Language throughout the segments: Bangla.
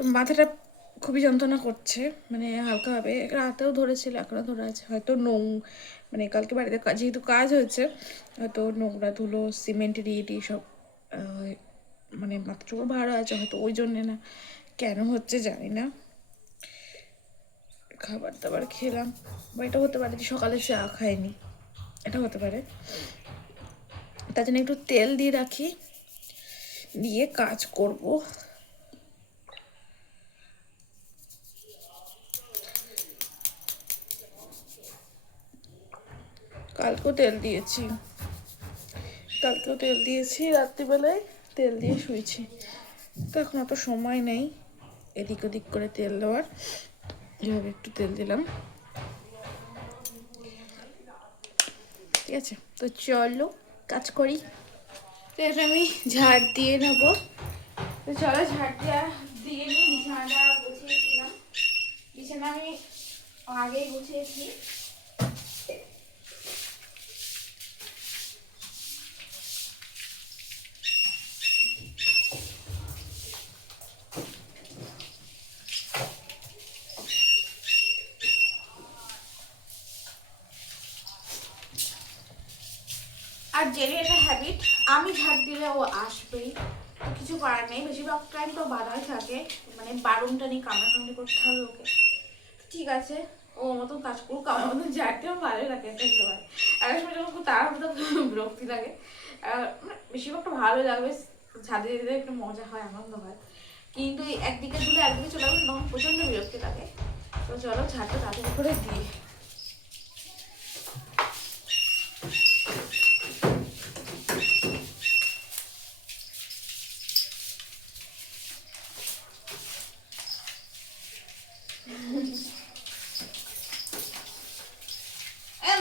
তো মাথাটা খুবই যন্ত্রণা করছে, মানে হালকাভাবে রাতেও ধরেছিল, এখনও ধরে আছে। হয়তো মানে কালকে বাড়িতে যেহেতু কাজ হয়েছে, হয়তো নোংরা ধুলো সিমেন্টের ইটি সব মানে মাথা চোখ ভাড়া আছে, হয়তো ওই জন্যে না কেন হচ্ছে জানি না। খাবার দাবার খেলাম, বা এটা হতে পারে যে সকালে চা খাইনি, এটা হতে পারে। তার জন্য একটু তেল দিয়ে রাখি, দিয়ে কাজ করব। কালকেও তেল দিয়েছি, রাত্রিবেলায় তেল দিয়ে শুয়েছি। তো এখন অত সময় নেই এদিক ওদিক করে তেল দেওয়ার, যেভাবে একটু তেল দিলাম। ঠিক আছে, তো চলো কাজ করি। তো এটা আমি ঝাড় দিয়ে নেবো। তো চলো ঝাড় দিয়ে নিই। বিছানাটা গুছিয়েছিলাম, বিছানা আমি আগেই গুছিয়েছি। আর জেনে একটা হ্যাবিট, আমি ঝাড় দিলে ও আসবেই, তো কিছু করার নেই। বেশিরভাগ টাইম তো বাধাই থাকে, মানে বারুনটা নিয়ে কামড়াকামড়ি করতে হবে ওকে। ঠিক আছে, ও মতন কাজ করুক, আমার মতন ঝাড়তে আমার ভালোই লাগে একটা সময়। একটা সময় যখন খুব তার মতো বিরক্তি লাগে, বেশিরভাগটা ভালোই লাগবে, ঝাড় দিয়ে দিতে একটু মজা হয়, আনন্দ হয়। কিন্তু একদিকে ধুলে একদিকে চলে গেলে তখন প্রচণ্ড বিরক্তি লাগে। তো চলো ঝাড়টা তাড়াতাড়ি করে দিই।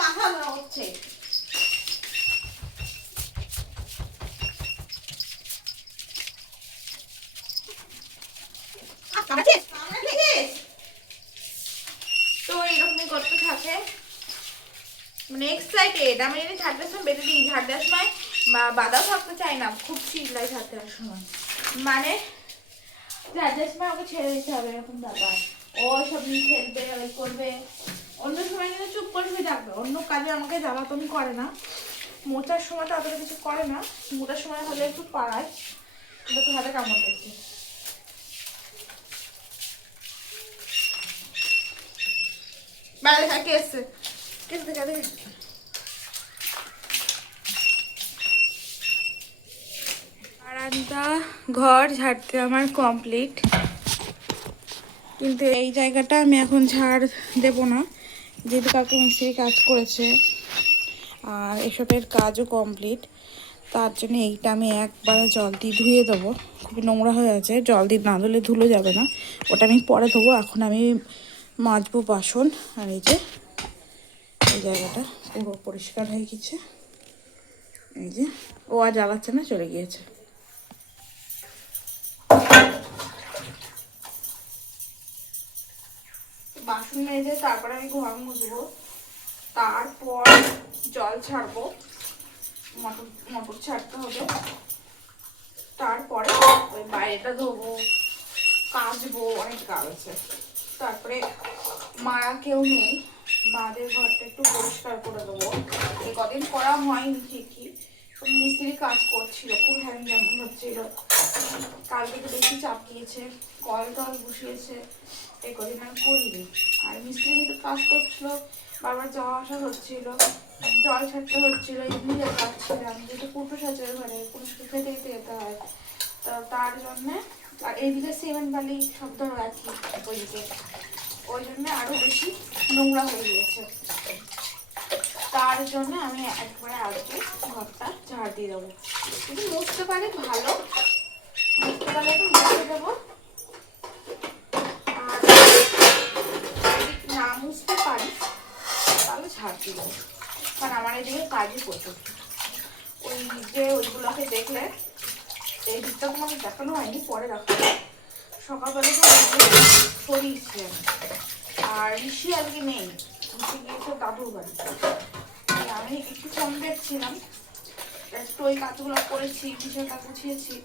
মাথা ধরা হচ্ছে। তো এইরকমই করতে থাকে, মানে এক্সাইটেড। আমি যদি ঝাড় দেওয়ার সময় বেঁধে দিই, ঝাড় দেওয়ার সময় বা বাধাও থাকতে চাই না, খুব চিল্লাই ঝাড় দেওয়ার সময়। মানে ঝাড় দেওয়ার সময় ওকে ছেড়ে দিতে হবে, এরকম ব্যাপার। ও সব নিয়ে খেলবে, ওই করবে। অন্য সময় কিন্তু চুপ করে শুয়ে থাকবে, অন্য কাজে আমাকে জ্বালাতন করে না। মোচার সময় তো অতটা কিছু করে না, মোচার সময় হলে একটু পাড়ায়, কিন্তু তো হাতে কামড় দিচ্ছে। বাইরে থাকে এসছে, কেসে থেকে বারান্দা ঘর ঝাড়তে আমার কমপ্লিট, কিন্তু এই জায়গাটা আমি এখন ঝাড় দেব না, যেহেতু কালকে মিস্ত্রি কাজ করেছে আর এসবের কাজও কমপ্লিট। তার জন্য এইটা আমি একবারে জল দিয়ে ধুয়ে দেবো, খুবই নোংরা হয়ে আছে, জল দিয়ে না ধুলে ধুলো যাবে না, ওটা আমি পরে দেবো। এখন আমি মাজবো বাসন। আর এই যে এই জায়গাটা পুরো পরিষ্কার হয়ে গেছে, এই যে ও আর জ্বালাচ্ছে না, চলে গিয়েছে। বাসন মেজে তারপরে আমি ঘর মুছবো, তারপর জল ছাড়বো, মোটর ছাড়তে হবে, তারপরে ওই বাইরেটা ধোবো, কাচবো, অনেক কাজ আছে। তারপরে মারা কেউ নেই, মাদের ঘরটা একটু পরিষ্কার করে দেবো। এই কদিন করা হয়নি ঠিকই, মিস্ত্রি কাজ করছিল, খুব হ্যান্ডজাম হচ্ছিল, কালকে তো বেশি চাপ দিয়েছে, কল টল বসিয়েছে, এই কদিন আমি করিনি। আর মিস্ত্রি কিন্তু কাজ করছিল, বারবার যাওয়া আসা হচ্ছিল, জল ছাড়তে হচ্ছিল, এমনি যাচ্ছিলাম, যেহেতু কুটুস আছে ঘরে, কুটুসকে খেতে খেতে যেতে হয়, তো তার জন্যে। আর এইদিকে সিমেন্ট বালি সব ধরো একই ওইদিকে, ওই জন্য আরো বেশি নোংরা হয়ে গিয়েছে। তার জন্য আমি একবারে আজকে ঘরটা ঝাড় দিয়ে দেবো। যদি মুছতে পারে ভালো, মুছতে পারলে একটু মুছে দেবো, আর না মুছতে পারি তাহলে ঝাড় দিয়ে দেবো। কারণ আমার এদিকে কাজই প্রচুর। ওই যে ওইগুলোকে দেখলে, এই দিকটা তোমাকে দেখানো হয়নি, পরে দেখাবো। সকালবেলা তো সরিয়েছি আমি, আর ঋষি আজকে নেই, ঋষি গিয়েছে দাদুর বাড়িতে। আমি একটু কম দেখছিলাম, একটু ওই কাজগুলো করেছি, কিসের কাজ গুছিয়েছি,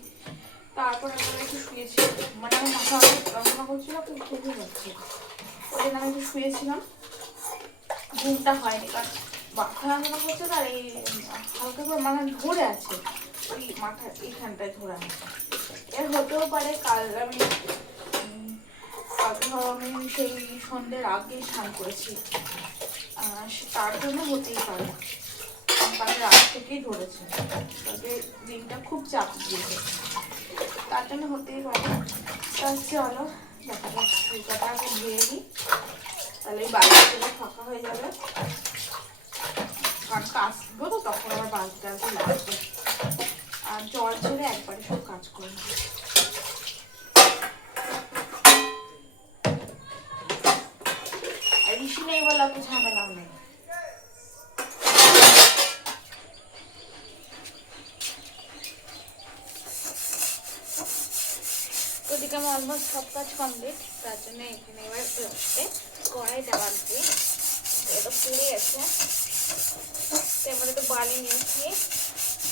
তারপর আমি একটু শুয়েছি, মানে আমার মাথা অনেক যন্ত্রণা করছিল, খুবই হচ্ছে, ওই জন্য আমি একটু শুয়েছিলাম। ঘুমটা হয়নি কারণ মাথা যন্ত্রণা করছে, আর এই হালকা করে মানে ধরে আছে, ওই মাথার এইখানটায় ধরে আছে। এর হতেও পারে কাল আমি কালকে আমি সেই সন্ধ্যের আগে স্নান করেছি, তার জন্য হতেই পারে, কালকে রাত থেকেই ধরেছে, কালকে দিনটা খুব চাপ দিয়েছে, তার জন্য হতেই পারে। তা চলো দেখা যাক, ফুলকাটা আগে ধুয়ে নিই, তাহলে এই বাড়িটা ফাঁকা হয়ে যাবে, কারণ কাজবো তো তখন আবার বাড়িটা লাগবে, আর জল ছেড়ে একবারে সব কাজ করবো। আর ঋষি নেই বলে অত ঝামেলাও নেই। ওদিকে আমার অলমোস্ট সব কাজ কমপ্লিট, তার জন্য এখানে এবার লাস্টে কড়াইটা বাঁধবে, এটা পুড়ে গেছে। তো এবার একটু বালি নিয়েছি,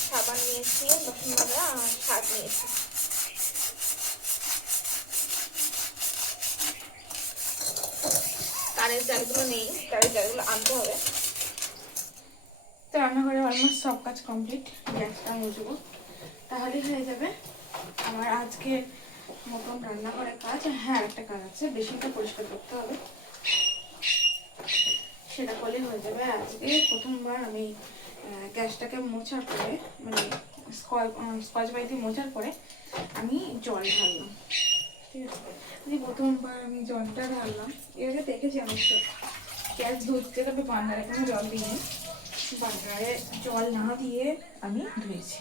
সাবান নিয়েছি, রসুন বাটা আর শাক নিয়েছি। কারের জালগুলো নেই, কারের জালগুলো আনতে হবে। তো রান্নাঘরে অলমোস্ট সব কাজ কমপ্লিট, গ্যাসটা মুছবো তাহলেই হয়ে যাবে আমার আজকে মতন রান্নাঘরের কাজ। হ্যাঁ, একটা কাজ আছে, বেসিনটা পরিষ্কার করতে হবে, সেটা করলে হয়ে যাবে। আজকে প্রথমবার আমি গ্যাসটাকে মোছার পরে, মানে স্কচ বাইট দিয়ে মোছার পরে আমি জল ঢাললাম, ঠিক আছে। প্রথমবার আমি জলটা ঢাললাম, এর আগে দেখেছি আমি গ্যাস ধুতে তবে বান্নারে কোনো জল দিয়ে, বান্নারে জল না দিয়ে আমি ধুয়েছি।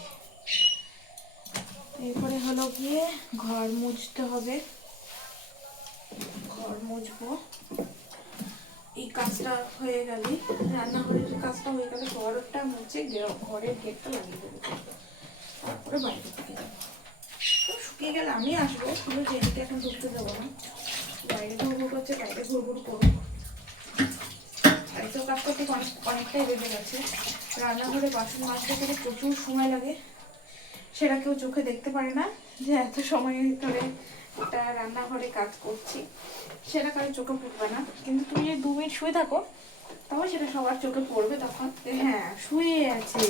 এরপরে হলো গিয়ে ঘর মুছতে হবে, ঘর মুছবো। এই কাজটা হয়ে গেলে, রান্নাঘরের কাজটা হয়ে গেলে ঘরটা মুছে ঘরের গেটটা লাগিয়ে দেবো, তারপরে বাইরে থেকে যাবো। তো শুকিয়ে গেলে আমি আসবো, কিন্তু যেদিকে এখন ঢুকতে দেবো না, বাইরে ঘুরঘুর করছে, বাইরে ঘুরঘুর করবো। বাড়িতেও কাজ করতে অনেকটাই বেড়ে গেছে, রান্নাঘরে বাসন মাজতে গেলে প্রচুর সময় লাগে, সেটা কেউ চোখে দেখতে পারে না যে এত সময় ধরে একটা রান্নাঘরে কাজ করছি, সেটা কারো চোখে পড়বে না। কিন্তু তুমি যদি 2 মিনিট শুয়ে থাকো, তবে সেটা সবার চোখে পড়বে, তখন হ্যাঁ শুয়ে আছে,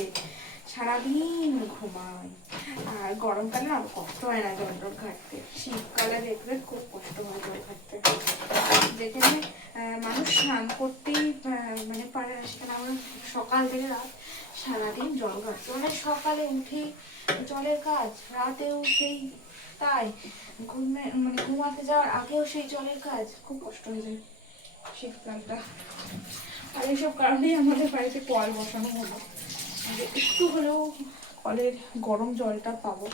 সারাদিন ঘুমায়। আর গরমকালে আর কষ্ট হয় না জল ঘাটতে, শীতকালে দেখবে খুব কষ্ট হয় জল ঘাটতে, যেখানে মানুষ স্নান করতেই মানে পারে না, সেখানে আমরা সকাল থেকে রাত সারাদিন জল ঘাটতে, মানে সকালে উঠেই জলের কাজ, রাতেও সেই তাই, মানে ঘুমাতে যাওয়ার আগেও সেই জলের কাজ, খুব কষ্ট হয়ে যায় শীতকালটা। আর এইসব কারণেই আমাদের বাড়িতে কল বসানো হলো, যে একটু হলেও কলের গরম জলটা পাবো।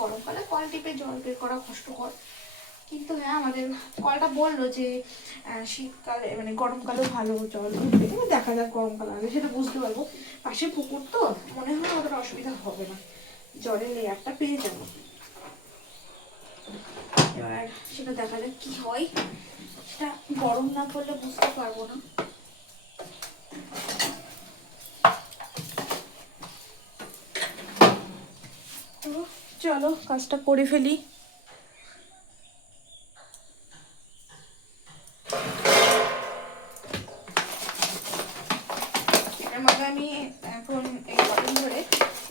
গরমকালে কল টিপে জল বের করা কষ্টকর, কিন্তু হ্যাঁ আমাদের কলটা বললো যে শীতকালে মানে গরমকালেও ভালো জল উঠবে, দেখা যাক গরমকালে আগে সেটা বুঝতে পারবো। পাশে পুকুর তো মনে হয় আমাদের অসুবিধা হবে না, জলের লেয়ারটা পেয়ে যাবো। এবার সেটা দেখা যাক কি হয়, সেটা গরম না পড়লে বুঝতে পারবো না। তো চলো কাজটা করে ফেলি। এটার মধ্যে আমি এখন এই কদিন ধরে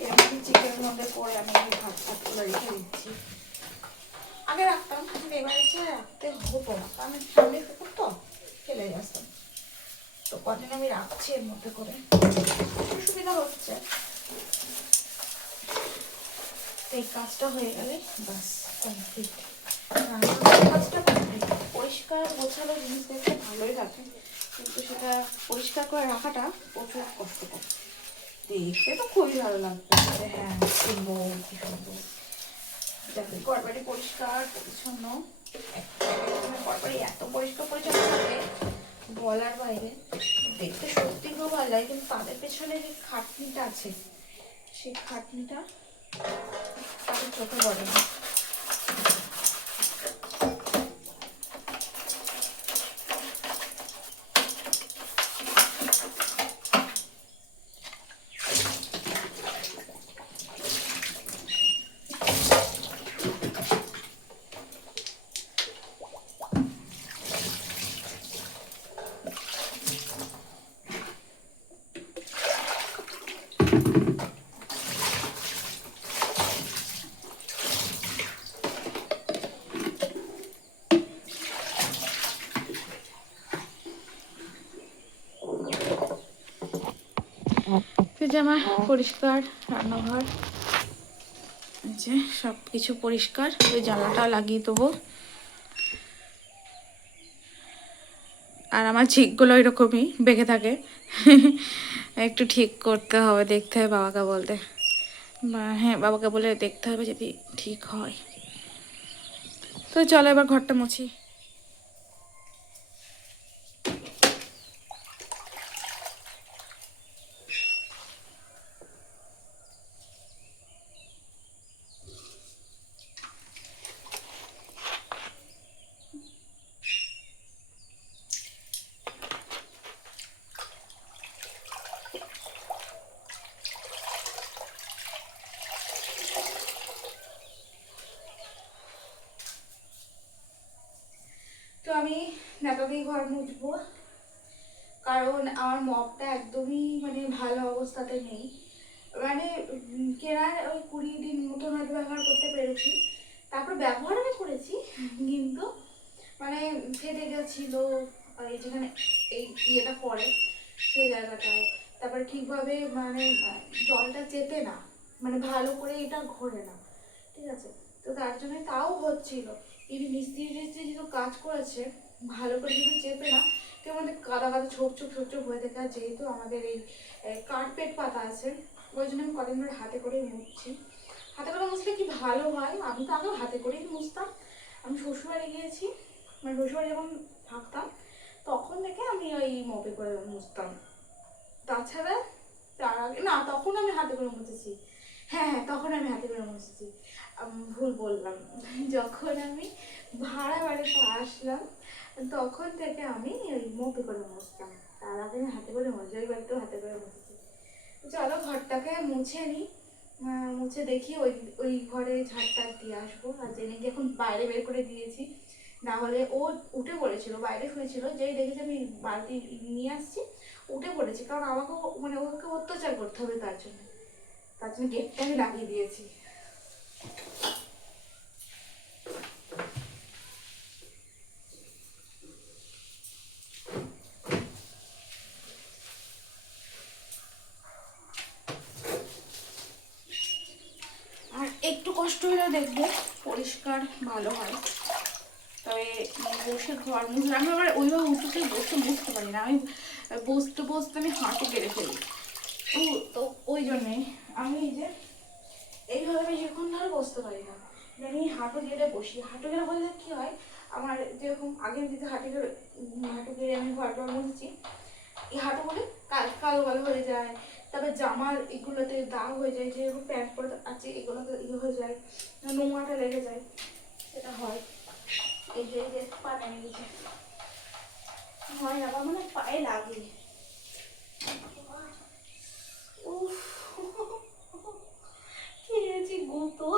এর মধ্যে চিকেনের মধ্যে করে আমি ভাত ভাতগুলো রেখে দিচ্ছি। আগে রাখতাম, কিন্তু এবার এসে রাখতে হতো না, কারণ সামনে পুকুর তো ফেলে আসতাম, তো কদিন আমি রাখছি এর মধ্যে করে, সুবিধা হচ্ছে। এই কাজটা হয়ে গেলে বাস কমপ্লিট, কাজটা কমপ্লিট। পরিষ্কার গোছালো জিনিস দেখতে ভালোই লাগে, কিন্তু সেটা পরিষ্কার করে রাখাটা প্রচুর কষ্টকর। দেখতে তো খুবই ভালো লাগবে, হ্যাঁ সুন্দর, কি সুন্দর, যাতে ঘরবাড়ি পরিষ্কার পরিচ্ছন্ন, ঘরবাড়ি এত পরিষ্কার পরিচ্ছন্ন থাকে বলার বাইরে, দেখতে সত্যি খুব ভালো লাগে, কিন্তু তাদের পেছনে যে খাটনিটা আছে, সেই খাটনিটা তাদের চোখে পড়ে না। যে আমার পরিষ্কার রান্নাঘর, এই যে সব কিছু পরিষ্কার। ওই জানলাটা লাগিয়ে দেবো। আর আমার ঝিকগুলো এরকমই বেঁকে থাকে, একটু ঠিক করতে হবে, দেখতে হবে বাবাকে বলতে, হ্যাঁ বাবাকে বলে দেখতে হবে যদি ঠিক হয়। তো চলো এবার ঘরটা মুছি। তো আমি নেতা দিয়ে ঘর মুছবো, কারণ আমার মপটা একদমই মানে ভালো অবস্থাতে নেই। মানে কেনার ওই 20 দিন মতন হয়তো ব্যবহার করতে পেরেছি, তারপর ব্যবহার আমি করেছি, কিন্তু মানে ফেটে গেছিল এই যেখানে এই ইয়েটা পড়ে সেই জায়গাটায়। তারপরে ঠিকভাবে মানে জলটা চেপে না, মানে ভালো করে এটা ঘোরে না, ঠিক আছে? তো তার জন্য তাও হচ্ছিল। কিন্তু মিস্ত্রি টিস্ত্রি যেহেতু কাজ করেছে ভালো করে যদি চেপে না, তো আমাদের কাদা কাদা ছোপ ছোপ ছোপ ছোপ হয়ে থাকে। আর যেহেতু আমাদের এই কার্পেট পাতা আছে, ওই জন্য আমি কদিন ধরে হাতে করেই মুছছি। হাতে করে মুছলে কি ভালো হয়, আমি তো আগেও হাতে করেই মুছতাম। আমি শ্বশুরবাড়ি গিয়েছি, মানে শ্বশুরবাড়ি যখন থাকতাম তখন থেকে আমি ওই মপে করে মুছতাম। তাছাড়া তার আগে না, তখন আমি হাতে করে মুছেছি। হ্যাঁ হ্যাঁ, তখন আমি হাতে করে মুছেছি, ভুল বললাম। যখন আমি ভাড়া বাড়িতে আসলাম তখন থেকে আমি ওই মপে করে মুছতাম, তার আগে আমি হাতে করে মুছি, ওই বাড়িতেও হাতে করে মুছেছি। চলো ঘরটাকে মুছে নিই, মুছে দেখি ওই ওই ঘরে ঝাড়টা দিয়ে আসবো। আর জেনে গিয়ে এখন বাইরে বের করে দিয়েছি, না হলে ও উঠে পড়েছিল, বাইরে শুয়েছিল, যেই দেখেছি আমি বালতি নিয়ে আসছি উঠে পড়েছি। কারণ আমাকেও মানে ওকে অত্যাচার করতে হবে, তার জন্য গেটটা আমি লাগিয়ে দিয়েছি। আর একটু কষ্ট হলেও দেখবে পরিষ্কার ভালো হয়। তবে বসে ঘর মুছলে আমি আবার ওইভাবে উঠতে বসতে বুঝতে পারি না, আমি বসতে বসতে আমি হাঁটু কেড়ে ফেলি। তো ওই জন্যে আমি এই যে এইভাবে বেশিক্ষণ ধরে বসতে পারি না, আমি হাঁটু গেড়ে বসি। হাঁটু গেড়ে বললে কি হয়, আমার যেরকম আগে যদি হাঁটু গেড়ে আমি ঘর টর মুছছি, এই হাঁটুগুলি কালো কালো হয়ে যায়। তারপর জামার এগুলোতে দাগ হয়ে যায়, যে প্যান্ট পরে আছে এগুলোতে ইয়ে হয়ে যায়, নোংরাটা লেগে যায়, সেটা হয়। এই যে পা নেমে গেছে, হয় আবার মানে পায়ে লাগে। খেয়েছি গুঁতো।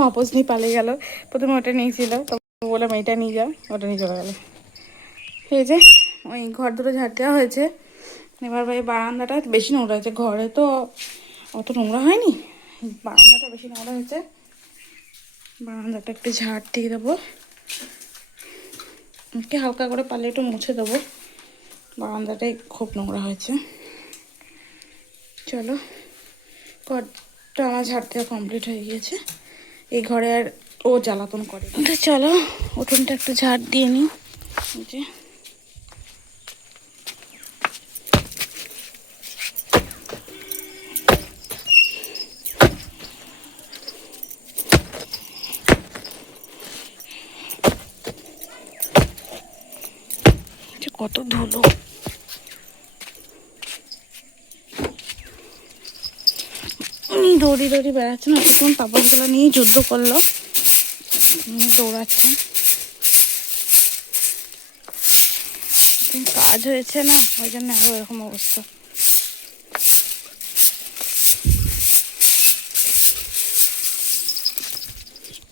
পাপোস নিয়ে পালিয়ে গেল, প্রথমে ওটা নিয়েছিল, তো বললাম এইটা নিয়ে যা, ওটা নিয়ে চলে গেল। এই যে ওই ঘর দুটো ঝাড় দেওয়া হয়েছে, এবার ভাই বারান্দাটা বেশি নোংরা হয়েছে, ঘরে তো অত নোংরা হয়নি, বারান্দাটা বেশি নোংরা হয়েছে। বারান্দাটা একটু ঝাড় দিয়ে দেবো, একটু হালকা করে পারলে একটু মুছে দেবো, বারান্দাটাই খুব নোংরা হয়েছে। চলো ঘরটা আমার ঝাড় দেওয়া কমপ্লিট হয়ে গিয়েছে, এই ঘরে আর ও জ্বালাতন করে। তো চলো উঠোনটা একটু ঝাড় দিয়ে নিই। যে কত ধুলো, দৌড়ি দৌড়ি বেড়াচ্ছে না, তখন পাপড়গুলো নিয়ে যুদ্ধ করলো, দৌড়াচ্ছে। কাজ হয়েছে না, ওই জন্য আরো এরকম অবস্থা।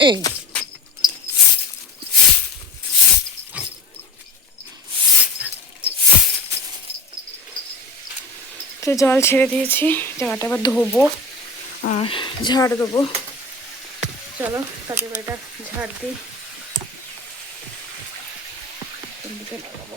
এই তো জল ছেড়ে দিয়েছি, জায়গাটা আবার ধোবো আর ঝাড় দেবো। চলো কাজের বাড়িটা ঝাড় দিই। দিকে লাগাবো।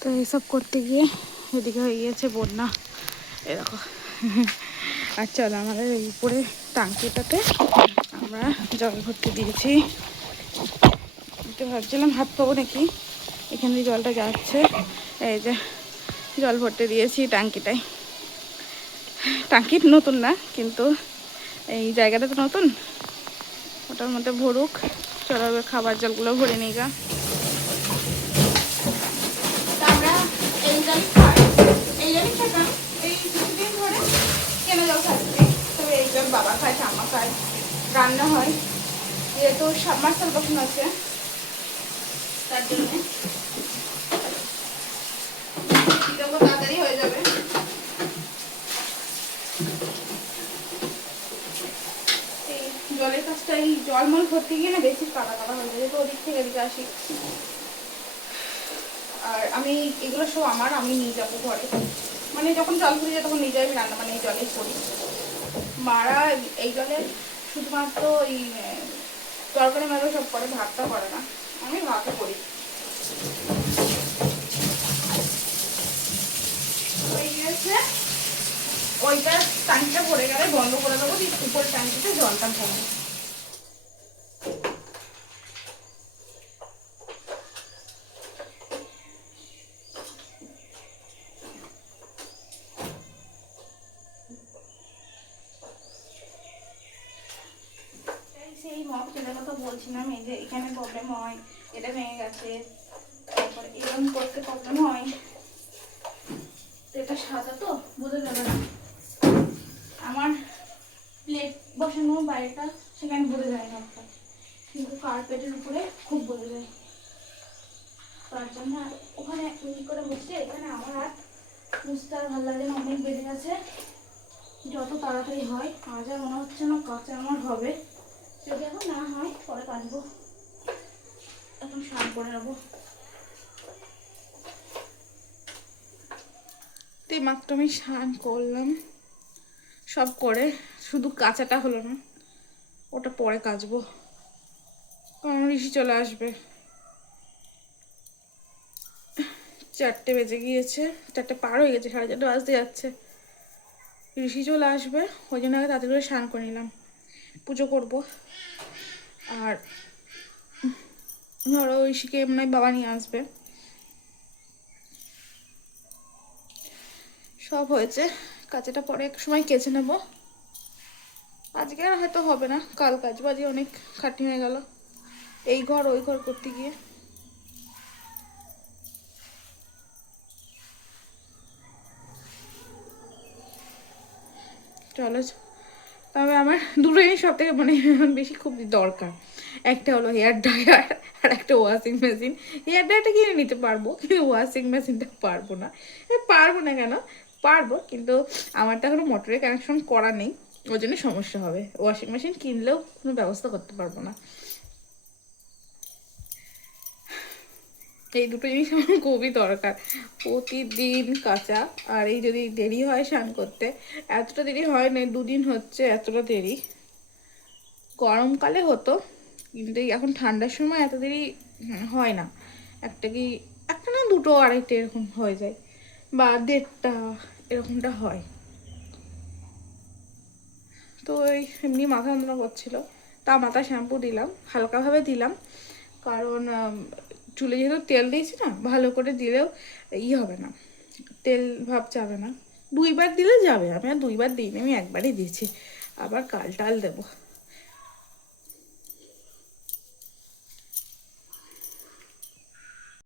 তো এইসব করতে গিয়ে এদিকে হয়ে গিয়েছে বন্যা, এরকম। আর চলো আমাদের এই উপরে টাঙ্কিটাতে আমরা জল ভর্তি দিয়েছি। একটু ভাবছিলাম হাত পাবো নাকি, এখান দিয়ে জলটা যাচ্ছে। এই যে জল ভর্তি দিয়েছি টাঙ্কিটায়। টাঙ্কি নতুন না, কিন্তু এই জায়গাটা তো নতুন, ওটার মধ্যে ভরুক। চলো খাবার জলগুলো ভরে নিই গা। আমরা এই জল খাই, এই জলই খেতাম এই কিছুদিন ধরে, কেন জল খাচ্ছি। তবে এই জল বাবা খায়, ঠাম্মা খায়, রান্না হয়। যেহেতু সাবমার্সাল বসানো আছে তার জন্য তাড়াতাড়ি হয়ে যাবে। এই জলের কাজটা, এই জলমল ভরতে গিয়ে না বেশি কাদা কাদা হয়ে যায়, যেহেতু ওদিক থেকে এদিকে আসি। আর আমি এগুলো সব আমি নিয়ে যাবো ঘরে, মানে যখন জল ভরে যায় তখন নিজে আমি রান্না মানে এই জলে করি। মারা এই জলে শুধুমাত্র এই তরকারি মারো সব করে, ভাতটা করে না। আমি ভাতও করি। ওইটা টাঙ্কিটা ভরে গেলে বন্ধ করে দেবো, উপরে টাঙ্কিতে জলটা ভরবো। সেই মগ ছেলের কথা বলছিলাম, এই যে এখানে প্রবলেম হয়, এটা ভেঙে গেছে, তারপরে এরকম করতে প্রবলেম হয়। তো এটা সাদা তো বোঝা যাবে না, আমার প্লেট বসানো বাইরেটা সেখানে বোঝা যায় না, কিন্তু কার্পেটের উপরে খুব বোঝা যায়। তার জন্য ওখানে করে বসছে, এখানে আমার আর বুঝতে আর ভালো লাগে না, অনেক বেড়ে গেছে। যত তাড়াতাড়ি হয়, আজ আর মনে হচ্ছে না কাঁচা আমার হবে। যদি এখন না হয় পরে কাটবো, এখন স্নান করে নেবো। তো মাত্র আমি স্নান করলাম, সব করে শুধু কাঁচাটা হলো না, ওটা পরে কাচবো, কারণ ঋষি চলে আসবে। 4টে বেজে গিয়েছে, 4টে পার হয়ে গেছে, 4:30 বাজতে যাচ্ছে। ঋষি চলে আসবে, ওই জন্য আগে তাড়াতাড়ি করে স্নান করে নিলাম, পুজো করবো। আর ধরো ঋষিকে মনে হয় বাবা নিয়ে আসবে। সব হয়েছে, কাঁচাটা পরে এক সময় কেচে নেব। আজকে আর হয়তো হবে না, কাল কাচবো, আজকে অনেক খাটনি হয়ে গেল এই ঘর ওই ঘর করতে গিয়ে। চলো, তবে আমার দুটো জিনিস সব থেকে মানে বেশি খুব দরকার। একটা হলো হেয়ার ড্রায়ার, আর একটা ওয়াশিং মেশিন। হেয়ার ড্রায়ারটা কিনে নিতে পারবো, কিন্তু ওয়াশিং মেশিনটা পারবো না। পারবো না কেন, পারবো, কিন্তু আমারটা এখনো মোটরের কানেকশন করা নেই, ওই জন্য সমস্যা হবে। ওয়াশিং মেশিন কিনলেও কোনো ব্যবস্থা করতে পারবো না। এই দুটো জিনিস আমার খুবই দরকার, প্রতিদিন কাঁচা। আর এই যদি দেরি হয় স্নান করতে, এতটা দেরি হয় না, 2 দিন হচ্ছে এতটা দেরি। গরমকালে হতো, কিন্তু এখন ঠান্ডার সময় এত দেরি হয় না। একটা না দুটো, আড়াইটে এরকম হয়ে যায়, বা 1:30 এরকমটা হয়। তো এই এমনি মাথা যন্ত্রণা করছিলো, তা মাথা শ্যাম্পু দিলাম, হালকাভাবে দিলাম, কারণ চুলে যেহেতু তেল দিয়েছি না, ভালো করে দিলেও হবে না, তেল ভাব যাবে না। 2বার দিলে যাবে, আমি আর 2বার দিইনি, আমি একবারই দিয়েছি, আবার কাল টাল দেবো।